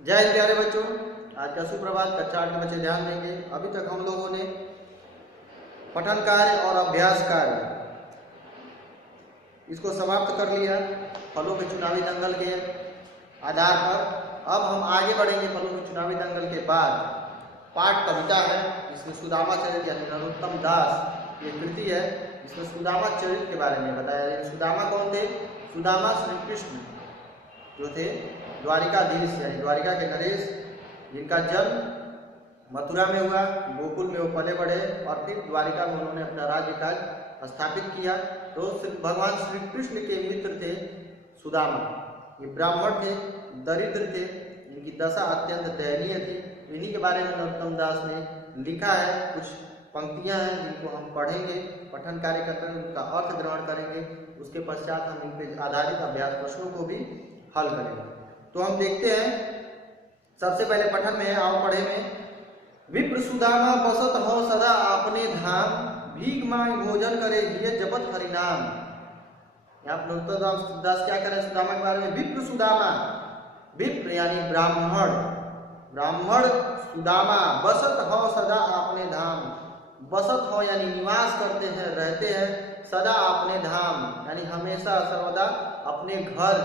जय हिंद प्यारे बच्चों। आज का सुप्रभात। कक्षा 8 के बच्चे ध्यान देंगे। अभी तक हम लोगों ने पठन कार्य और अभ्यास कार्य इसको समाप्त कर लिया फलों के चुनावी दंगल के आधार पर। अब हम आगे बढ़ेंगे। फलों के चुनावी दंगल के बाद पाठ कविता है जिसमें सुदामा चरित यानी नरोत्तम दास ये कृति है जिसमें सुदामा चरित के बारे में बताया। सुदामा कौन थे? सुदामा श्री कृष्ण जो थे द्वारिकाधीश यानी द्वारिका के नरेश, जिनका जन्म मथुरा में हुआ, गोकुल में वो पले बढ़े और फिर द्वारिका में उन्होंने अपना राज्य काज स्थापित किया। तो भगवान श्री कृष्ण के मित्र थे सुदामा। ये ब्राह्मण थे, दरिद्र थे, इनकी दशा अत्यंत दयनीय थी। इन्हीं के बारे में नरोत्तम दास ने लिखा है। कुछ पंक्तियां हैं जिनको हम पढ़ेंगे, पठन कार्य करते हैं, उनका अर्थ ग्रहण करेंगे। उसके पश्चात हम इन पर आधारित अभ्यास प्रश्नों को भी हल करेंगे। तो हम देखते हैं। सबसे पहले पठन में आओ पढ़े में। विप्र सुदामा बसत हो सदा आपने धाम, भीख मांग भोजन करे ये जपत हरिनाम। यहाँ पर नरोत्तम दास क्या करें सुदामा के बारे में? विप्र सुदामा, विप्र यानी ब्राह्मण, ब्राह्मण सुदामा बसत हो सदा आपने धाम। बसत हो यानी निवास करते हैं, रहते हैं। सदा आपने धाम यानी हमेशा सर्वदा अपने घर,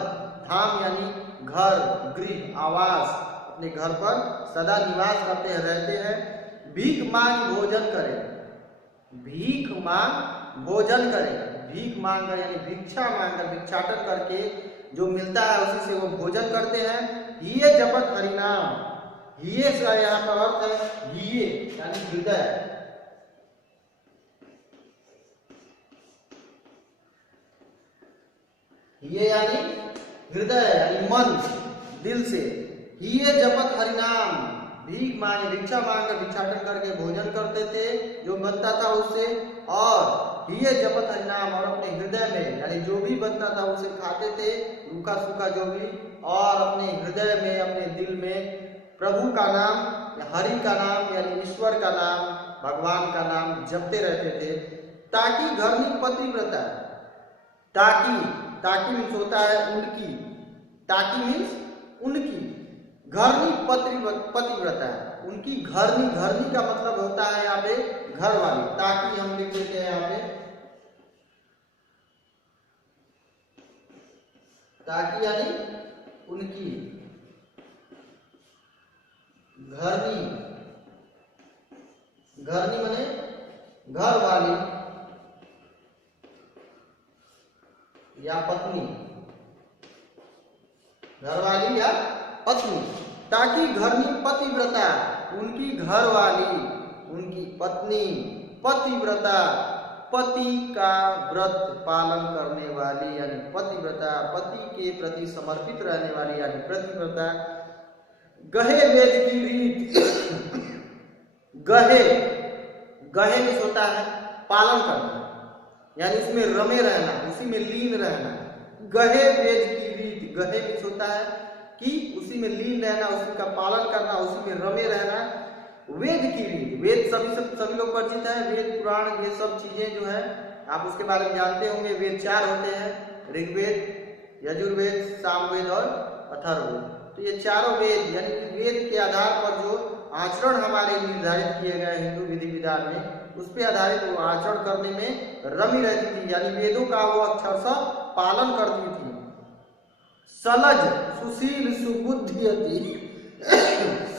धाम यानी घर, गृह, आवास, अपने घर पर सदा निवास करते हैं, रहते हैं। भीख मांग भोजन करें, भीख मांग भोजन करें, भीख मांग कर यानी भिक्षा मांग कर, भिक्षाटन करके जो मिलता है उसी से वो भोजन करते हैं। ये जपत हरिनाम, ये से यहाँ पर अर्थ है ये यानी हृदय, ये यानी हृदय यानी मन, दिल से। ये जपत हरिनाम, भीख मांगे, भिक्षा मांग कर, भिक्षाटन करके भोजन करते थे जो बनता था उससे। और ये जपत हरिनाम और अपने हृदय में यानी जो भी बनता था उसे खाते थे, रूखा सूखा जो भी, और अपने हृदय में, अपने दिल में प्रभु का नाम, हरि का नाम यानी ईश्वर का नाम, भगवान का नाम जपते रहते थे। ताकि घरनी पतिव्रता, ताकि मीन्स होता है उनकी, ताकि मीन्स उनकी, घरनी पतिव्रता उनकी, घरनी, घरनी का मतलब होता है यहाँ पे घर वाली। ताकि हम लिख देते हैं यहाँ पे, ताकि यानी उनकी, घरनी, घरनी माने घर वाली या पत्नी, घरवाली या पत्नी। ताकि घरनी पतिव्रता उनकी घरवाली, उनकी पत्नी, पतिव्रता पति का व्रत पालन करने वाली यानी पतिव्रता, पति के प्रति समर्पित रहने वाली यानी पतिव्रता। गहे वेद की रीत, गहे, गहे में होता है पालन करना यानी उसमें रमे रहना, उसी में लीन रहना। गहे वेद की रीत, गहे में होता है कि उसी में लीन रहना, उसी का पालन करना, उसी में रमे रहना। वेद की रीत, वेद सभी लोग परिचित है, वेद पुराण ये सब चीजें जो है आप उसके बारे में जानते होंगे। वेद 4 होते हैं, ऋग्वेद, यजुर्वेद, सामवेद और अथर्ववेद। तो ये चारों वेद यानी वेद के आधार पर जो आचरण हमारे निर्धारित किए गए हिंदू विधि विधान में, उस पर आधारित वो आचरण करने में रमी रहती थी यानी वेदों का वो अक्षरशः पालन करती थी। सलज, सुशील, सुबुद्धियति,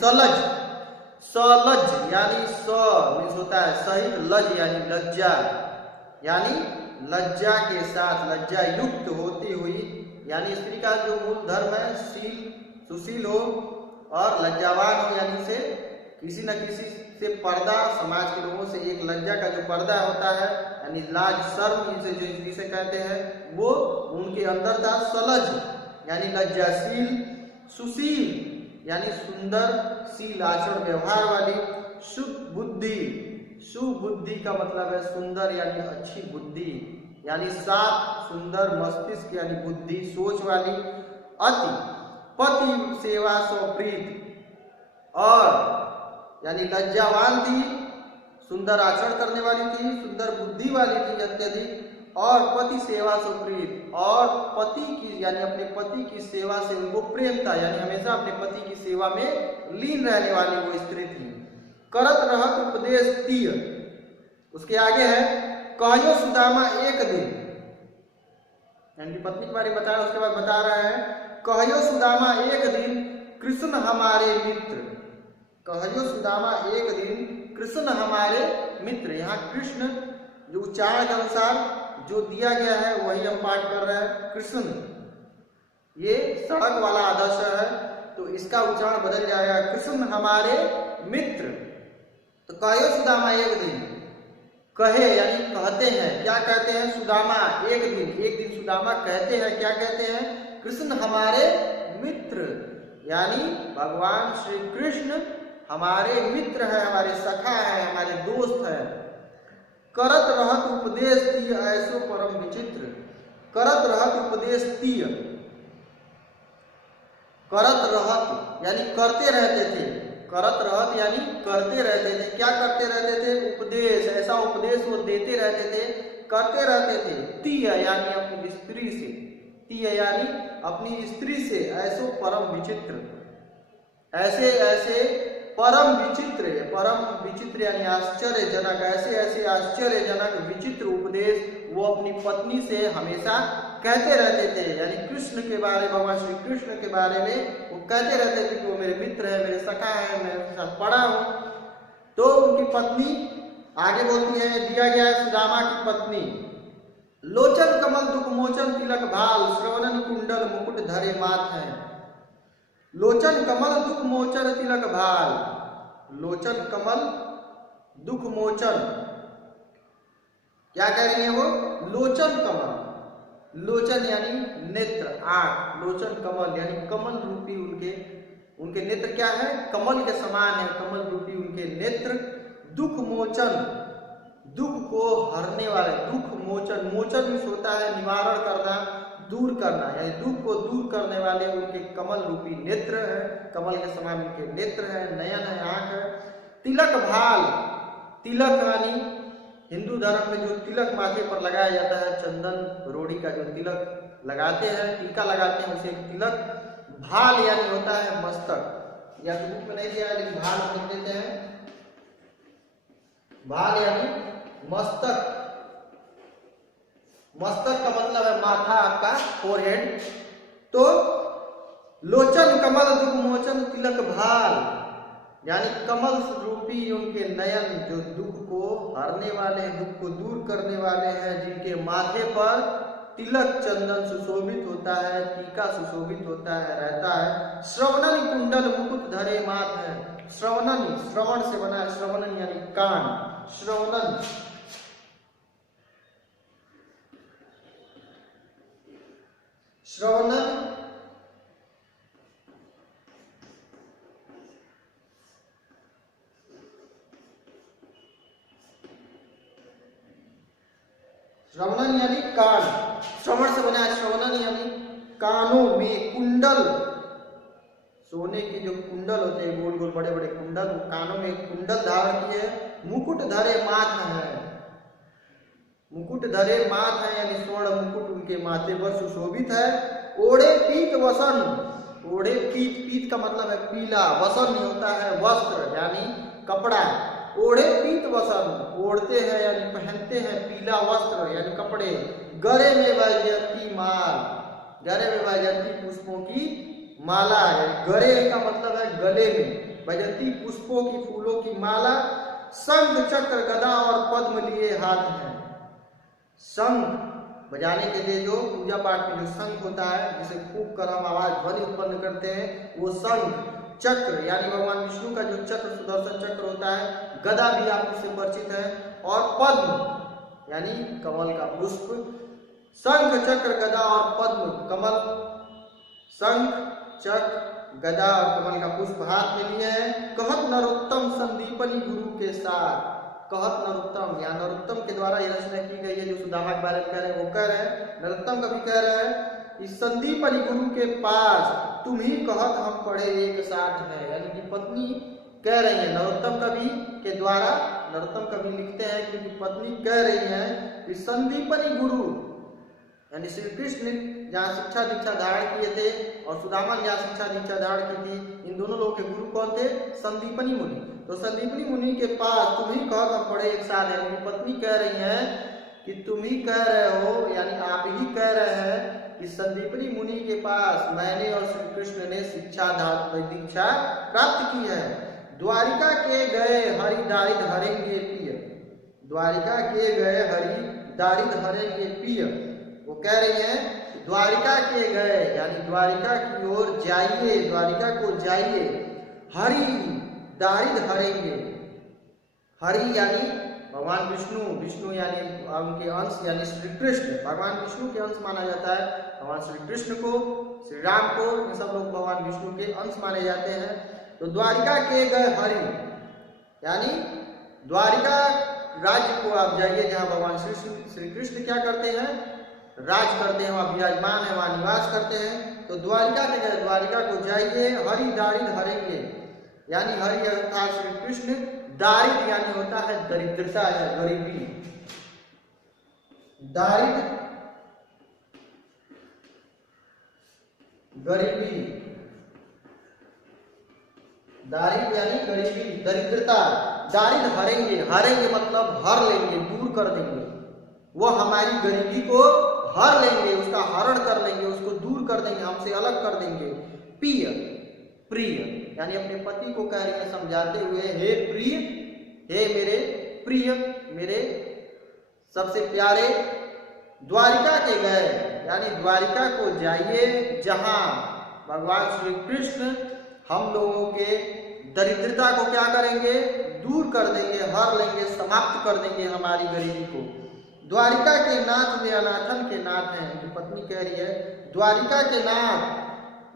सलज, सलज यानी स मीन्स होता है सहित, लज यानी लज्जा, यानी लज्जा के साथ, लज्जा युक्त होती हुई यानी स्त्री का जो मूल धर्म है शील, सुशील हो और लज्जावान हो, यानी से किसी न किसी से पर्दा, समाज के लोगों से एक लज्जा का जो पर्दा होता है यानी लाज, शर्म जिसे कहते हैं, वो उनके अंदर था। सलज यानी लज्जाशील, सुशील यानी सुंदर, शील आचरण व्यवहार वाली, शुभ बुद्धि, शुभ बुद्धि का मतलब है सुंदर यानी अच्छी बुद्धि यानी साफ सुंदर मस्तिष्क यानी बुद्धि, सोच वाली। अति, पति सेवा स्वप्रीत और यानी लज्जावान थी, सुंदर आचरण करने वाली थी, सुंदर बुद्धि वाली थी अत्यधिक, और पति सेवा से प्रीत, और पति की यानी अपने पति की सेवा से उनको प्रेम था, यानी हमेशा अपने पति की सेवा में लीन रहने वाली वो स्त्री थी। करत रहत उपदेश तीय, उसके आगे है कहियो सुदामा एक दिन, यानी पत्नी के बारे में बता रहा है। उसके बाद बता रहा है कहियो सुदामा एक दिन कृष्ण हमारे मित्र, कहियो सुदामा एक दिन कृष्ण हमारे मित्र। यहाँ कृष्ण जो उच्चारण के अनुसार जो दिया गया है वही हम पाठ कर रहे हैं। कृष्ण ये सड़क वाला आदर्श है, तो इसका उच्चारण बदल जाएगा कृष्ण हमारे मित्र। तो कहियो सुदामा एक दिन, कहे यानी कहते हैं, क्या कहते हैं? सुदामा एक दिन सुदामा कहते हैं, क्या कहते हैं? कृष्ण हमारे मित्र, यानी भगवान श्री कृष्ण हमारे मित्र है, हमारे सखा है, हमारे दोस्त है। करत रहत उपदेश तीय ऐसो परम विचित्र, करत रहत उपदेश तीय, करत रहत यानी करते रहते थे, करत रहत यानी करते रहते थे। क्या करते रहते थे? उपदेश, ऐसा उपदेश वो देते रहते थे, करते रहते थे। तीय यानी अपनी स्त्री से, तीय यानी अपनी स्त्री से, ऐसो परम विचित्र, ऐसे ऐसे परम विचित्र, परम विचित्र यानी आश्चर्यजनक, ऐसे ऐसे आश्चर्यजनक विचित्र उपदेश वो अपनी पत्नी से हमेशा कहते रहते थे। यानी कृष्ण के बारे, भगवान श्री कृष्ण के बारे में वो कहते रहते थे कि वो मेरे मित्र है, मेरे सखा है, मैं उनके साथ पढ़ा हूं। तो उनकी पत्नी आगे बोलती है, दिया गया है सुदामा की पत्नी, लोचन कमल दुख मोचन तिलक भाल, श्रवणन कुंडल मुकुट धरे माथ है। लोचन कमल दुख मोचन तिलक भाल, लोचन कमल दुख मोचन, क्या कह रही है वो? लोचन कमल, लोचन यानी नेत्र, आंख, लोचन कमल यानी कमल रूपी उनके नेत्र क्या है? कमल के समान है, कमल रूपी उनके नेत्र। दुख मोचन, दुख को हरने वाले, दुख मोचन, मोचन में होता है निवारण करना, दूर करना, यानी दुख को दूर करने वाले उनके कमल रूपी नेत्र है, कमल के समान उनके नेत्र है, नयन है, आंख है। तिलक भाल, तिलक यानी हिंदू धर्म में जो तिलक माथे पर लगाया जाता है, चंदन रोड़ी का जो तिलक लगाते हैं, टीका लगाते हैं, उसे तिलक। भाल यानी होता है मस्तक, या तो बुक में नहीं दिया है लेकिन भाल लिख देते हैं। भाल यानी मस्तक, मस्तक का मतलब है माथा, आपका फोरहेड। तो लोचन कमल दुख मोचन तिलक भाल, यानी कमल रूपी उनके नयन जो दुख को हरने वाले, दुख को दूर करने वाले हैं, जिनके माथे पर तिलक चंदन सुशोभित होता है, टीका सुशोभित होता है, रहता है। श्रवणन कुंडल मुकुट धरे माथ है। श्रवणन श्रवण से बना है, श्रवणन यानी कान, श्रवणन श्रवणन श्रवणन यानी कान, श्रवण से बना है। श्रवणन यानी कानों में कुंडल, सोने के जो कुंडल होते हैं, गोल गोल बड़े बड़े कुंडल, कानों में कुंडल धारण किए। मुकुट धरे माथ है, मुकुट धरे माथ है यानी स्वर्ण मुकुट उनके माथे पर सुशोभित है। ओढ़े पीत वसन, ओढ़े पीत, पीत का मतलब है पीला, वसन होता है वस्त्र यानी कपड़ा। ओढ़े पीत वसन, ओढ़ते हैं यानी पहनते हैं पीला वस्त्र यानी कपड़े। गले में वैजयंती माल, गले में वैजयंती पुष्पों की माला है। गले का मतलब है गले में, वैजयंती पुष्पों की, फूलों की माला। शंख चक्र गदा और पद्म लिए हाथ हैं। शंख बजाने के लिए जो पूजा पाठ में जो शंख होता है, जिसे फूंक कर हम आवाज ध्वनि उत्पन्न करते हैं, वो शंख। चक्र यानी भगवान विष्णु का जो चक्र, सुदर्शन चक्र होता है। गदा भी आप उससे परिचित है। और पद्म यानी कमल का पुष्प। शंख चक्र गदा और पद्म, कमल, शंख चक्र गदा और कमल का पुष्प हाथ में लिए हैं। कहत नरोत्तम संदीपनी गुरु के साथ, कहत नरोत्तम, या नरोत्तम के द्वारा यह रचना की गई है, जो सुदामा के बारे में कह रहे हैं वो कह रहे हैं। नरोत्तम कभी कह रहे हैं इस संदीपनी गुरु के पास तुम ही कहत हम पढ़े एक साथ है, यानी कि पत्नी कह रही है नरोत्तम कवि के द्वारा। नरोत्तम कवि लिखते हैं कि उनकी पत्नी कह रही है कि संदीपनी गुरु, यानी श्री कृष्ण जहाँ शिक्षा दीक्षा धारण किए थे और सुदामा ने जहाँ शिक्षा दीक्षा धारण की थी, इन दोनों लोगों के गुरु कौन थे? संदीपनी मुनि। तो संदीपनी मुनि के पास तुम ही कहो हम पढ़े एक साल, यानी मेरी पत्नी कह रही है कि तुम ही कह रहे हो, यानी आप ही कह रहे हैं कि संदीपनी मुनि के पास मैंने और श्री कृष्ण ने शिक्षा दीक्षा प्राप्त की है। द्वारिका के गए हरि दारिद हरेंगे पिय, द्वारिका के गए हरि दारिद हरेंगे पिय। वो कह रही है द्वारिका के गए, यानी द्वारिका की ओर जाइए, द्वारिका को जाइए, हरि दारिद हरेंगे। हरि यानी भगवान विष्णु, विष्णु यानी उनके अंश यानी श्री कृष्ण, भगवान विष्णु के अंश माना जाता है भगवान श्री कृष्ण को, श्री राम को, ये सब लोग भगवान विष्णु के अंश माने जाते हैं। तो द्वारिका के गए हरि, यानी द्वारिका राज्य को आप जाइए जहाँ भगवान श्री कृष्ण क्या करते हैं? राज करते हैं, वहाँ विराजमान है, वहाँ निवास करते हैं। तो द्वारिका के गए, द्वारिका को जाइए, हरि दारिद हरेंगे, यानी हरि अर्थात श्री कृष्ण, दारिद यानी होता है दरिद्रता या गरीबी, दारिद गरीबी, दारिद यानी गरीबी दरिद्रता, दारिद हरेंगे, हरेंगे मतलब हर लेंगे, दूर कर देंगे, वो हमारी गरीबी को हर लेंगे, उसका हरण कर लेंगे, उसको दूर कर देंगे, हमसे अलग कर देंगे। प्रिय, प्रिय यानी अपने पति को कह रही है समझाते हुए, हे प्रिय, हे मेरे प्रिय, मेरे सबसे प्यारे, द्वारिका के गए, यानी द्वारिका को जाइए जहां भगवान श्री कृष्ण हम लोगों के दरिद्रता को क्या करेंगे? दूर कर देंगे, हर लेंगे, समाप्त कर देंगे हमारी गरीबी को। द्वारिका के नाथ में अनाथन के नाथ हैं, उनकी पत्नी कह रही है द्वारिका के नाथ,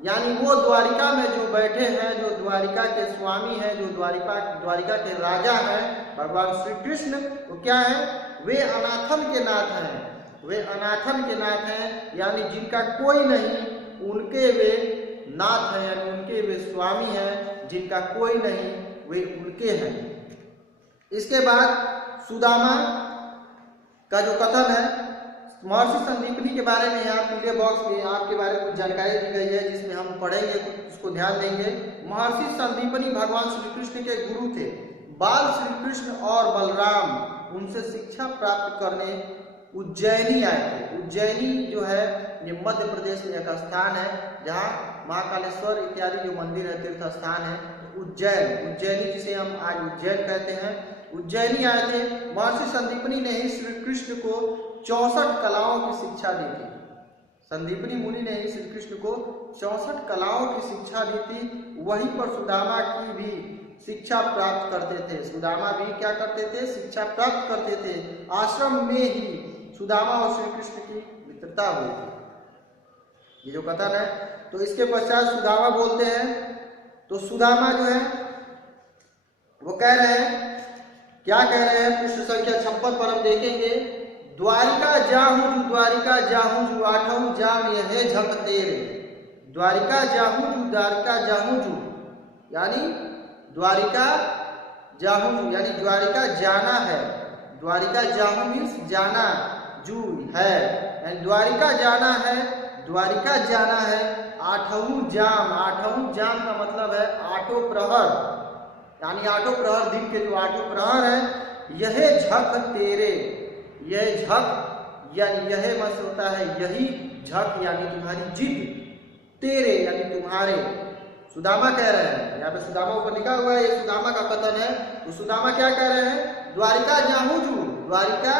यानी वो द्वारिका में जो बैठे हैं, जो द्वारिका के स्वामी हैं, जो द्वारिका के राजा हैं भगवान श्री कृष्ण, वो क्या है? वे अनाथन के नाथ हैं, वे अनाथन के नाथ हैं, यानी जिनका कोई नहीं, उनके वे नाथ हैं, यानी उनके वे स्वामी हैं, जिनका कोई नहीं वे उनके हैं। इसके बाद सुदामा का जो कथन है, महर्षि संदीपनी के बारे में यहाँ पीले बॉक्स में आपके बारे में कुछ जानकारी दी गई है, जिसमें हम पढ़ेंगे, उसको ध्यान देंगे। महर्षि संदीपनी भगवान श्री कृष्ण के गुरु थे। बाल श्री कृष्ण और बलराम उनसे शिक्षा प्राप्त करने उज्जैनी आए थे। उज्जैनी जो है ये मध्य प्रदेश में एक स्थान है जहाँ महाकालेश्वर इत्यादि जो मंदिर है, तीर्थ स्थान है। उज्जैनी जिसे हम आज उज्जैन कहते हैं, उज्जैनी आए थे। महर्षि संदीपनी ने ही श्री कृष्ण को 64 कलाओं की शिक्षा दी थी। संदीपनी मुनि ने ही श्री कृष्ण को 64 कलाओं की शिक्षा दी थी। वहीं पर सुदामा की भी शिक्षा प्राप्त करते थे। सुदामा भी क्या करते थे? शिक्षा प्राप्त करते थे। आश्रम में ही सुदामा और श्री कृष्ण की मित्रता हुई थी। ये जो कथन है, तो इसके पश्चात सुदामा बोलते हैं। तो सुदामा जो है वो कह रहे हैं, क्या कह रहे हैं? पृष्ठ संख्या 56 पर हम देखेंगे। द्वारिका जाहूं जू आठों जाम यह झक तेरे। द्वारिका जाहूं जू यानी द्वारिका जाहूं यानी द्वारिका जाना है। द्वारिका जाहूं मीन्स जाना, जू है यानी द्वारिका जाना है, द्वारिका जाना है। आठों जाम का मतलब है आठों प्रहर, यानी आठों प्रहर, दिन के जो आठों प्रहर है। यह झक तेरे, यह झक यानी यह मत होता है यही, झक यानी तुम्हारी जिद, तेरे यानी तुम्हारे। सुदामा कह रहे हैं, यहाँ पे सुदामा ऊपर लिखा हुआ है, ये सुदामा का कथन है। तो सुदामा क्या कह रहे हैं? द्वारिका जाहूं जू, द्वारिका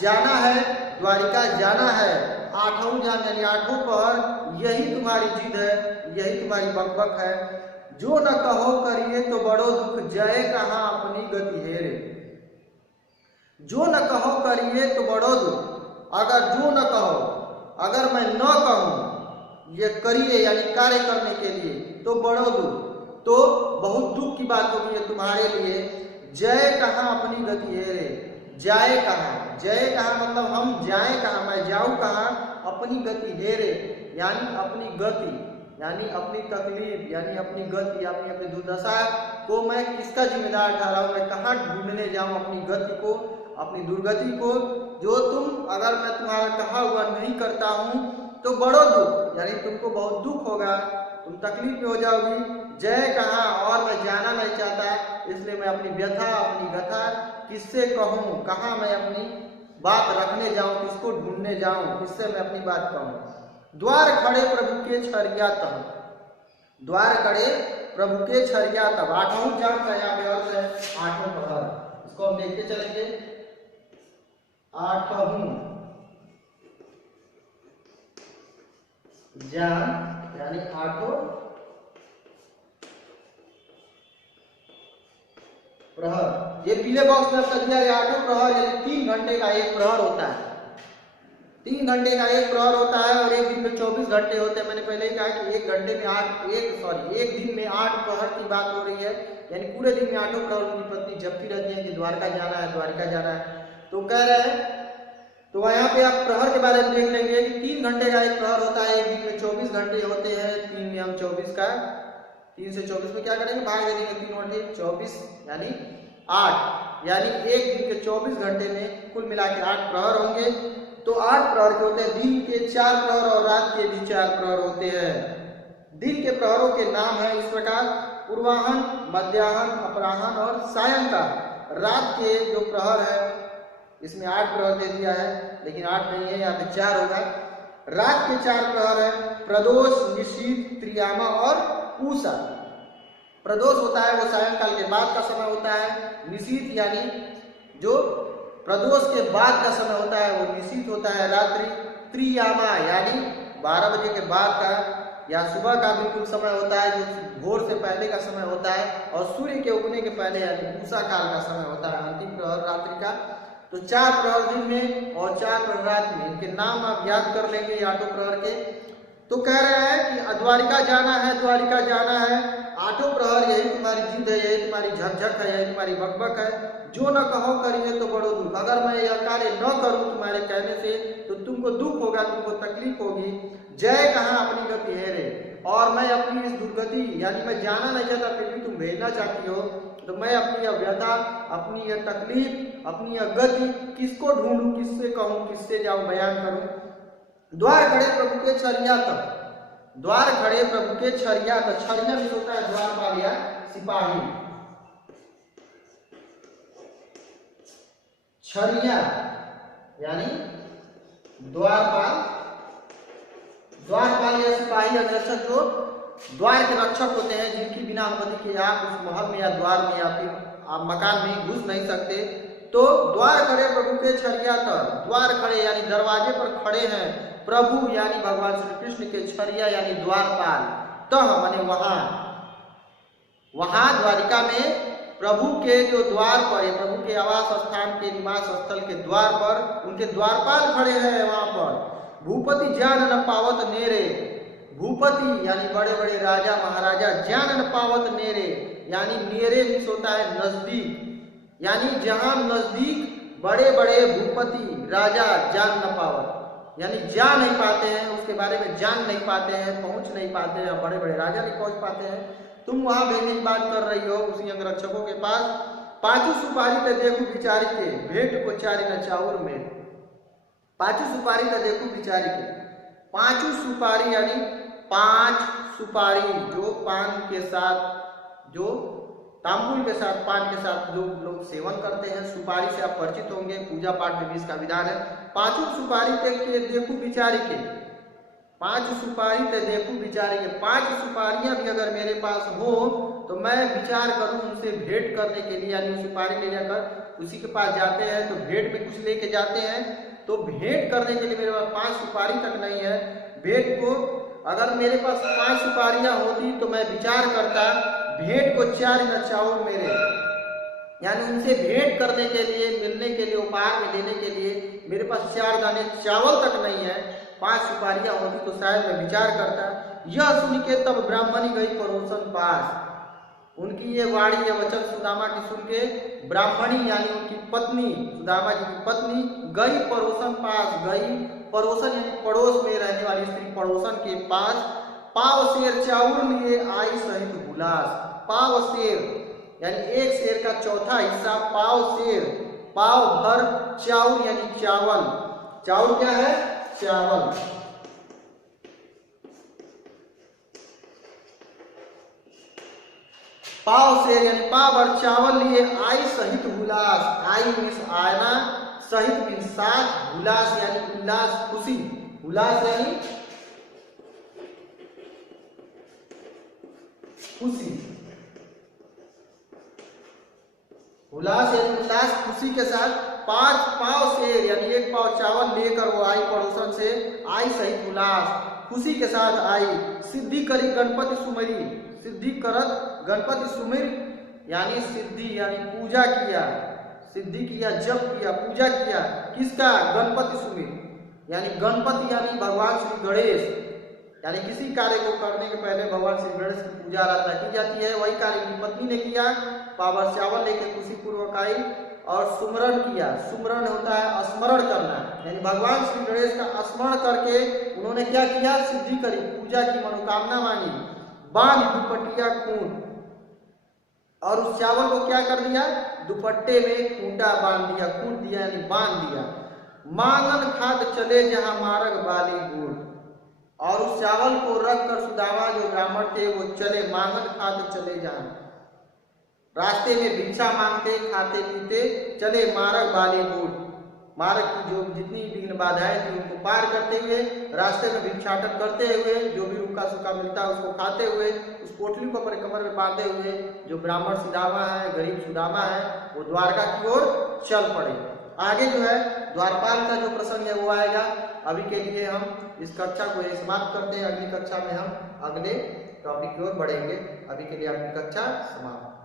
जाना है, द्वारिका जाना है। आठों जान यानी आठों प्रहर, यही तुम्हारी जिद है, यही तुम्हारी बकबक है। जो न कहो करिए तो बड़ो दुख, जय कहाँ अपनी गति हेरे। जो न कहो करिए तो बड़ो दुख, अगर जो न कहो, अगर मैं न कहूं ये करिए यानी कार्य करने के लिए, तो बड़ो दुख, तो बहुत दुख की बात होगी तुम्हारे लिए। जय कहाँ अपनी गति हेरे, जाए कहाँ, जय कहाँ मतलब हम जाए कहाँ, मैं जाऊं कहाँ, अपनी गति हेरे यानी अपनी गति, यानी अपनी तकलीफ, यानी अपनी गति, अपनी दुर्दशा को मैं किसका जिम्मेदार ठहरा हूं, मैं कहाँ ढूंढने जाऊं अपनी गति को, अपनी दुर्गति को, जो तुम अगर मैं तुम्हारा कहा हुआ नहीं करता हूं तो बड़ो दुख, यानी तुमको बहुत दुख होगा, तुम तकलीफ में हो जाओगी। जय कहा और मैं जाना नहीं चाहता, इसलिए मैं अपनी व्यथा अपनी गथा किससे कहूँ, कहाँ मैं अपनी बात रखने जाऊं, किसको ढूंढने जाऊं, किससे मैं अपनी बात कहूं। द्वार खड़े प्रभु के छरिया तब, द्वार खड़े प्रभु के छरिया तब, आठवां जान का यहाँ पे अर्थ है आठवां प्रहर, इसको हम देखते चलेंगे। आठवां जान यानी आठों प्रहर, ये पीले बॉक्स में आपका दिया गया आठों प्रहर, यानी 3 घंटे का एक प्रहर होता है, 3 घंटे का एक प्रहर होता है और एक दिन में 24 घंटे होते हैं। मैंने पहले ही कहा कि एक दिन में 8 प्रहर की बात हो रही है, यानी पूरे दिन में 8 प्रहर उनकी पत्नी जपती रहती है कि द्वारका जाना है, द्वारका जाना है। तो कह रहे हैं, तो यहाँ पे आप प्रहर के बारे में देख लेंगे कि 3 घंटे का एक प्रहर होता है, एक दिन में 24 घंटे होते हैं। 3 में हम 24 का 3 से 24 में क्या करेंगे, भाग दे देंगे, 3 घंटे 24 यानी 8, यानी एक दिन के 24 घंटे में कुल मिला के 8 प्रहर होंगे। तो 8 प्रहर के होते हैं, दिन के 4 प्रहर और रात के भी 4 प्रहर होते हैं। दिन के प्रहरों के नाम है इस प्रकार, पूर्वाहन, मध्याहन, अपराहन और सायंकाल। रात के जो प्रहर है इसमें 8 प्रहर दे दिया है, लेकिन 8 नहीं है, यहाँ पे 4 होगा। रात के 4 प्रहर है प्रदोष, निशीथ, त्रियामा और पूषा। प्रदोष होता है वो सायंकाल के बाद का समय होता है, निशीथ यानी जो प्रदोष के बाद का समय होता है वो निशीथ होता है रात्रि। त्रियामा यानी 12 बजे के बाद का या सुबह का बिल्कुल समय होता है, जो भोर से पहले का समय होता है, और सूर्य के उगने के पहले यानी पूषा काल का समय होता है, अंतिम प्रहर रात्रि का। तो 4 प्रहर दिन में और 4 प्रहर रात में, इनके नाम आप याद कर लेंगे आठों प्रहर के। तो कह रहे हैं कि द्वारिका जाना है, द्वारिका जाना है। 8 प्रहर यही तुम्हारी जिद है, यही तुम्हारी झकझक है, यही तुम्हारी बकबक है। जो न कहो करिए तो बड़ो दुख, अगर मैं यह कार्य न करूं तुम्हारे कहने से तो तुमको दुख होगा, तुमको तकलीफ होगी। जय कहाँ अपनी गति है रे, और मैं अपनी इस दुर्गति यानी मैं जाना नहीं चाहता फिर भी तुम भेजना चाहती हो, तो मैं अपनी यह व्यथा, अपनी यह तकलीफ, अपनी यह गति किसको ढूंढूं, किससे कहूं, किससे जाऊं, बयान करूं। द्वार खड़े प्रभु के छरिया तब, द्वार खड़े प्रभु के छरिया तब, छरिया भी होता है द्वारपाल या सिपाही। छरिया यानी द्वारपाल, द्वारपाल या सिपाही अंगरक्षक जो द्वार के रक्षक होते हैं, जिनकी बिना अनुमति के आप उस महल में या द्वार में या फिर आप मकान में घुस नहीं सकते। तो द्वार खड़े प्रभु के छरिया तब, द्वार खड़े यानी दरवाजे पर खड़े हैं प्रभु यानी भगवान श्री कृष्ण के छरिया यानी द्वारपाल। तह माने वहां, वहां द्वारिका में प्रभु के जो द्वार पर है, प्रभु के आवास स्थान के निवास स्थल के द्वार पर उनके द्वारपाल खड़े हैं वहां पर। भूपति जान न पावत नेरे, भूपति यानी बड़े बड़े राजा महाराजा, जान न पावत नेरे यानी नेरे मीन्स होता है नजदीक, यानी जहां नजदीक बड़े बड़े भूपति राजा जान न पावत यानी जा नहीं पाते हैं, उसके बारे में जान नहीं पाते हैं, पहुंच नहीं पाते हैं, बड़े बड़े राजा नहीं पहुंच पाते हैं। तुम वहां भेजने की बात कर रही हो उसी अंगरक्षकों के पास। 5 सुपारी पे देखो बिचारी के, भेंट को 4 न चाउर में। 5 सुपारी का देखो बिचारी के, 5 सुपारी यानी 5 सुपारी जो पान के साथ, जो तांबुल के साथ, पान के साथ लोग सेवन करते हैं। सुपारी से आप परिचित होंगे, पूजा पाठ में भी इसका विधान है। 5 सुपारी पे देखो बिचारी के, 5 सुपारी पे देखो बिचारी के। 5 सुपारियां भी अगर मेरे पास हो तो मैं विचार करूं उनसे भेंट करने के लिए, यानी सुपारी ले जाकर उसी के पास जाते हैं तो भेंट में कुछ लेके जाते हैं, तो भेंट करने के लिए मेरे पास 5 सुपारी तक नहीं है। भेंट को अगर मेरे पास 5 सुपारियां होती तो मैं विचार करता भेंट को 4 न चाउर मेरे, यानी उनसे भेंट करने के लिए, मिलने के लिए, उपहार में देने के लिए मेरे पास 4 दाने चावल तक नहीं है। 5 सुपारियां होती तो शायद मैं विचार करता। यह सुन के तब ब्राह्मणी गई पड़ोसन पास, उनकी ये वाणी ये वचन सुदामा की सुन के ब्राह्मणी यानी उनकी पत्नी, सुदामा जी की पत्नी गई पड़ोसन पास, गई पड़ोसन यानी पड़ोस में रहने वाली स्त्री पड़ोसन के पास। पाव शेर चाउर लिए आई सहित हुलास, पाव शेर यानी एक सेर का चौथा हिस्सा पाव सेर, पाव भर चाउर यानी चावल, चाउर क्या है? चावल। पाव सेर यानी पाव भर चावल लिए आई सहित हुलास, आई मीन्स आना, सहित मीन्स साथ, हुलास यानी उल्लास खुशी, हुलास यानी खुशी, उल्लास यानी उल्लास खुशी के साथ 5 पाव सेर यानी 1 पाव चावल लेकर वो आई पड़ोसन से, आई सहित उल्लास खुशी के साथ आई। सिद्धि करी गणपति सुमेरी, सिद्धि करत गणपति सुमेर यानी सिद्धि यानी पूजा किया, सिद्धि किया, जप किया, पूजा किया, किसका? गणपति सुमेर यानी गणपति यानी भगवान श्री गणेश, यानी किसी कार्य को करने के पहले भगवान श्री गणेश की पूजा आराधना की जाती है। वही कार्य की पत्नी ने किया, पावर चावल लेके खुशी पूर्वक आई और सुमरण किया। सुमरण होता है स्मरण करना, यानी भगवान श्री गणेश का स्मरण करके उन्होंने क्या किया? सिद्धि करी, पूजा की, मनोकामना मांगी। बांध दुपट्टिया खूंट, और उस चावल को क्या कर दिया? दुपट्टे में खूंटा बांध दिया, खूंट दिया यानी बांध दिया। मांगन खाद चले जहां मार्ग बाली गुड़, और उस चावल को रखकर सुदामा जो ब्राह्मण थे वो चले, मांगन खाद चले जहां, रास्ते में भिक्षा मांगते, खाते पीते चले, मार्ग बाली गुड़, मार्ग की जो जितनी विघ्न बाधाएं थी उनको पार करते हुए, रास्ते में भिक्षाटन करते हुए, जो भी रूखा सूखा मिलता है उसको खाते हुए, उस पोटली को अपने कमर में बांधे हुए जो ब्राह्मण सुदामा है, गरीब सुदामा है, वो द्वारका की ओर चल पड़े। आगे जो है द्वारपाल का जो प्रसंग है वो आएगा। अभी के लिए हम इस कक्षा को यही समाप्त करते हैं। अगली कक्षा में हम अगले टॉपिक की ओर बढ़ेंगे। अभी के लिए अपनी कक्षा समाप्त।